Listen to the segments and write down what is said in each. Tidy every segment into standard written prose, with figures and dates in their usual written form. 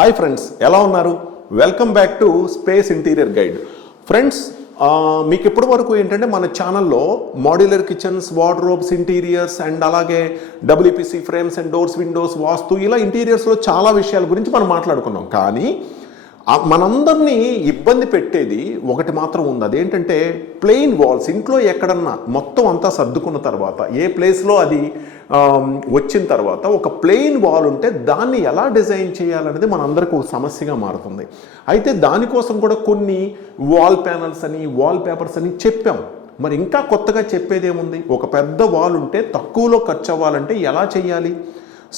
Hi friends, ఎలా ఉన్నారు? Welcome back to Space Interior Guide. Friends, మీకు ఇప్పటి వరకు ఏంటంటే మన ఛానల్లో modular kitchens, wardrobes, interiors and అలాగే WPC frames and doors, windows, vastu ఇలా ఇంటీరియర్స్లో చాలా విషయాల గురించి మనం మాట్లాడుకున్నాం. కానీ మనందరినీ ఇబ్బంది పెట్టేది ఒకటి మాత్రం ఉంది. అదేంటంటే ప్లెయిన్ వాల్స్. ఇంట్లో ఎక్కడన్నా మొత్తం అంతా సర్దుకున్న తర్వాత ఏ ప్లేస్లో అది వచ్చిన తర్వాత ఒక ప్లెయిన్ వాల్ ఉంటే దాన్ని ఎలా డిజైన్ చేయాలనేది మనందరికీ ఒక సమస్యగా మారుతుంది. అయితే దానికోసం కూడా కొన్ని వాల్ ప్యానల్స్ అని, వాల్ పేపర్స్ అని చెప్పాం. మరి ఇంకా కొత్తగా చెప్పేది ఏముంది? ఒక పెద్ద వాల్ ఉంటే తక్కువలో ఖర్చు అవ్వాలంటే ఎలా చేయాలి?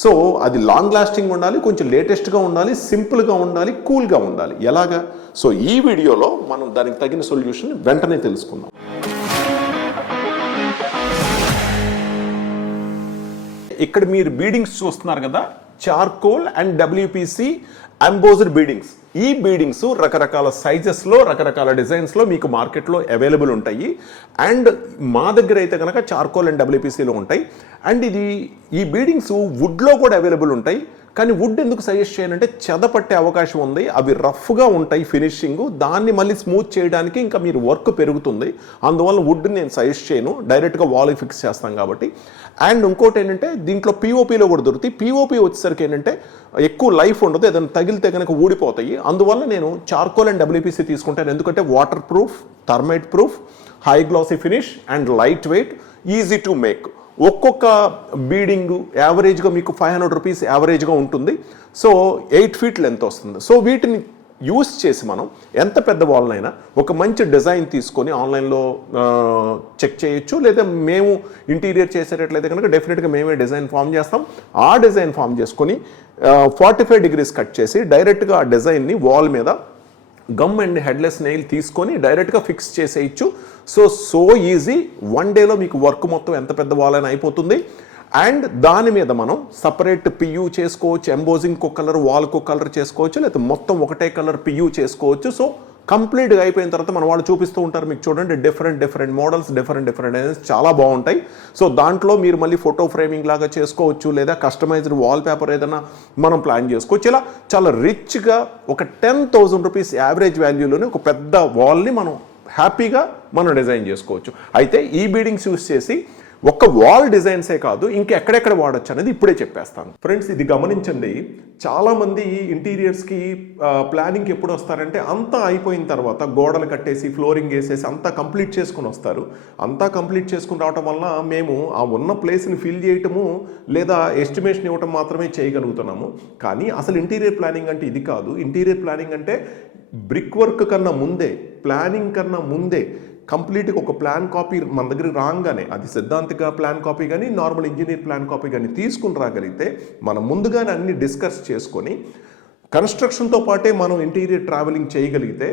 సో అది లాంగ్ లాస్టింగ్ ఉండాలి, కొంచెం లేటెస్ట్గా ఉండాలి, సింపుల్గా ఉండాలి, కూల్గా ఉండాలి. ఎలాగా? సో ఈ వీడియోలో మనం దానికి తగిన సొల్యూషన్ వెంటనే తెలుసుకుందాం. ఇక్కడ మీరు బీడింగ్స్ చూస్తున్నారు కదా, charcoal and WPC embossed beadings. ఈ బీడింగ్స్ రకరకాల సైజెస్లో, రకరకాల డిజైన్స్లో మీకు మార్కెట్లో అవైలబుల్ ఉంటాయి. అండ్ మా దగ్గర అయితే కనుక చార్కోల్ అండ్ WPCలో ఉంటాయి. అండ్ ఈ బీడింగ్స్ వుడ్లో కూడా అవైలబుల్ ఉంటాయి. కానీ వుడ్ ఎందుకు సజెస్ట్ చేయనంటే చెదపట్టే అవకాశం ఉంది. అవి రఫ్గా ఉంటాయి ఫినిషింగ్. దాన్ని మళ్ళీ స్మూత్ చేయడానికి ఇంకా మీరు వర్క్ పెరుగుతుంది. అందువల్ల వుడ్ నేను సజెస్ట్ చేయను, డైరెక్ట్గా వాల్కి ఫిక్స్ చేస్తాం కాబట్టి. అండ్ ఇంకోటి ఏంటంటే దీంట్లో POPలో కూడా దొరుకుతాయి. POP వచ్చేసరికి ఏంటంటే ఎక్కువ లైఫ్ ఉండదు, ఏదైనా తగిలితే కనుక ఊడిపోతాయి. అందువల్ల నేను చార్కోల్ అండ్ WPC తీసుకుంటాను. ఎందుకంటే water proof, termite proof, high glossy finish and light weight, easy to make. ఒక్కొక్క బీడింగ్ యావరేజ్గా మీకు 500 రూపీస్ యావరేజ్గా ఉంటుంది. సో 8 feet లెంత్ వస్తుంది. సో వీటిని యూస్ చేసి మనం ఎంత పెద్ద వాల్నైనా ఒక మంచి డిజైన్ తీసుకొని ఆన్లైన్లో చెక్ చేయొచ్చు. లేదా మేము ఇంటీరియర్ చేసేటట్లయితే కనుక డెఫినెట్గా మేమే డిజైన్ ఫామ్ చేస్తాం. ఆ డిజైన్ ఫామ్ చేసుకొని 45 degrees కట్ చేసి డైరెక్ట్గా ఆ డిజైన్ని వాల్ మీద గమ్ అండ్ హెడ్లెస్ నెయిల్ తీసుకొని డైరెక్ట్గా ఫిక్స్ చేసేయచ్చు. So easy. 1 dayలో మీకు వర్క్ మొత్తం ఎంత పెద్ద వాల్ అయినా అయిపోతుంది. అండ్ దాని మీద మనం సపరేట్ PU చేసుకోవచ్చు, ఎంబోజింగ్ కలర్, వాల్కు కలర్ చేసుకోవచ్చు, లేదా మొత్తం ఒకటే కలర్ PU చేసుకోవచ్చు. సో కంప్లీట్గా అయిపోయిన తర్వాత మన వాళ్ళు చూపిస్తూ ఉంటారు మీకు, చూడండి డిఫరెంట్ మోడల్స్, డిఫరెంట్ డిజైన్స్ చాలా బాగుంటాయి. సో దాంట్లో మీరు మళ్ళీ ఫోటో ఫ్రేమింగ్ లాగా చేసుకోవచ్చు, లేదా కస్టమైజ్డ్ వాల్ పేపర్ ఏదైనా మనం ప్లాన్ చేసుకోవచ్చు. ఇలా చాలా రిచ్గా ఒక 10,000 రూపీస్ యావరేజ్ వాల్యూలోనే ఒక పెద్ద వాల్ని మనం హ్యాపీగా మనం డిజైన్ చేసుకోవచ్చు. అయితే ఈ బీడింగ్స్ యూస్ చేసి ఒక్క వాల్ డిజైన్సే కాదు, ఇంకెక్కడెక్కడ వాడచ్చు అనేది ఇప్పుడే చెప్పేస్తాను. ఫ్రెండ్స్, ఇది గమనించండి. చాలామంది ఇంటీరియర్స్కి ప్లానింగ్కి ఎప్పుడు వస్తారంటే అంతా అయిపోయిన తర్వాత గోడలు కట్టేసి, ఫ్లోరింగ్ వేసేసి అంతా కంప్లీట్ చేసుకుని వస్తారు. అంతా కంప్లీట్ చేసుకుని రావటం వల్ల మేము ఆ ఉన్న ప్లేస్ని ఫిల్ చేయటము లేదా ఎస్టిమేషన్ ఇవ్వటం మాత్రమే చేయగలుగుతున్నాము. కానీ అసలు ఇంటీరియర్ ప్లానింగ్ అంటే ఇది కాదు. ఇంటీరియర్ ప్లానింగ్ అంటే బ్రిక్ వర్క్ కన్నా ముందే, ప్లానింగ్ కన్నా ముందే కంప్లీట్గా ఒక ప్లాన్ కాపీ మన దగ్గర రాగానే, అది సిద్ధాంతిక ప్లాన్ కాపీ కానీ నార్మల్ ఇంజనీర్ ప్లాన్ కాపీ కానీ తీసుకుని రాగలిగితే మనం ముందుగానే అన్ని డిస్కస్ చేసుకొని కన్స్ట్రక్షన్తో పాటే మనం ఇంటీరియర్ ట్రావెలింగ్ చేయగలిగితే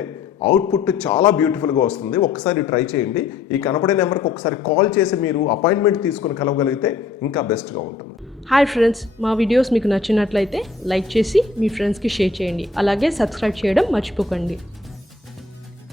అవుట్పుట్ చాలా బ్యూటిఫుల్గా వస్తుంది. ఒక్కసారి ట్రై చేయండి. ఈ కనపడే నెంబర్కి ఒకసారి కాల్ చేసి మీరు అపాయింట్మెంట్ తీసుకుని కలవగలిగితే ఇంకా బెస్ట్గా ఉంటుంది. హాయ్ ఫ్రెండ్స్, మా వీడియోస్ మీకు నచ్చినట్లయితే లైక్ చేసి మీ ఫ్రెండ్స్కి షేర్ చేయండి. అలాగే సబ్స్క్రైబ్ చేయడం మర్చిపోకండి.